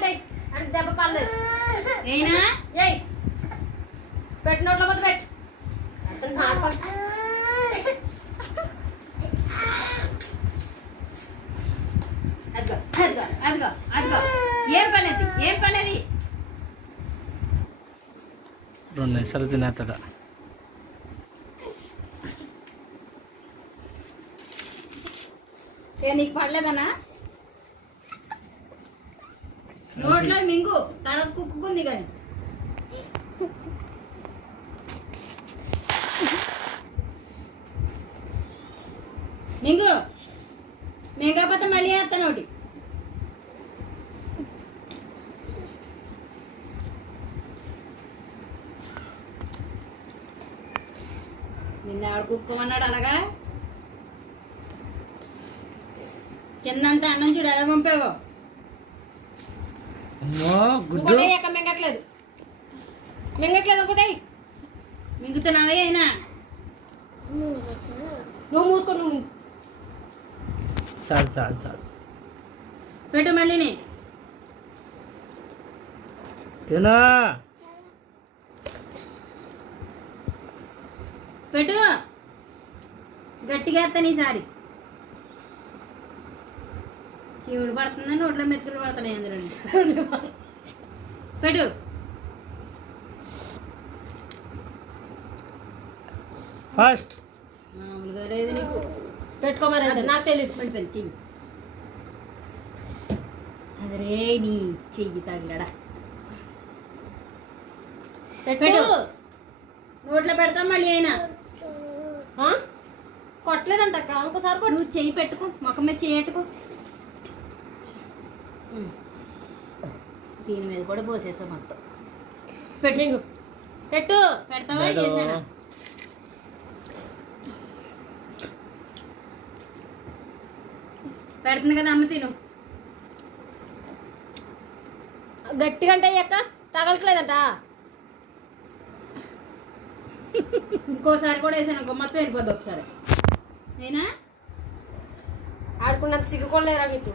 అంటే దెబ్బ పర్లేదు. ఏనా ఏయ్ పెట్టు నోట్లో మొదలు పెట్టు. అదిగో అదిగో అదిగో అదిగో ఏం పనేది ఏం పనేది 2 నిమిషాలు తినేస్తాడా. నీకు పడలేదనా నోట్లో మింగు తర్వాత కుక్కుంది కానీ మింగు మింగకపోతే మళ్ళీ వేస్తాను ఒకటి. నిన్న ఆవిడ కుక్కమన్నాడు అలాగా కిందంతా అన్నం చూడు ఎలా పంపావో. అమ్మో గుడ్డు ఇంకోటి ఎక్క మింగట్లేదు ఇంకోటి మింగుతున్నావా అయినా నువ్వు మూసుకో. నువ్వు చాలు చాలు చాలు పెట్టు మళ్ళీని తినా. పెట్టు గట్టిగా వేస్తాను ఈసారి. చీవుడు పడుతుందని నోట్లో మెతుకులు పడుతున్నాయి అందులో. పెట్టు ఫస్ట్ మామూలుగా లేదు నీకు. పెట్టుకోమని నాకు తెలియదు. పడిపోయింది చెయ్యి. అదరే నీ చెయ్యి తగ్గడా. పెట్టు. నోట్లో పెడతాం మళ్ళీ అయినా. కొట్టలేదంట ఇంకోసారి కొట్టు. నువ్వు చెయ్యి పెట్టుకో ముఖం మీద చెయ్యి పెట్టుకో. దీని మీద కూడా పోసేసావు మొత్తం. పెట్టు పెట్టు. పెడతావా చేద్దానా. పెడుతుంది కదా అమ్మ తిను. గట్టిగా అంటే అక్క తగలట్లేదంట. ఇంకోసారి కూడా వేసాను ఇంకో మొత్తం వెళ్ళిపోద్ది ఒకసారి. అయినా ఆడుకున్నంత సిగ్గుకోలేరా మీకు.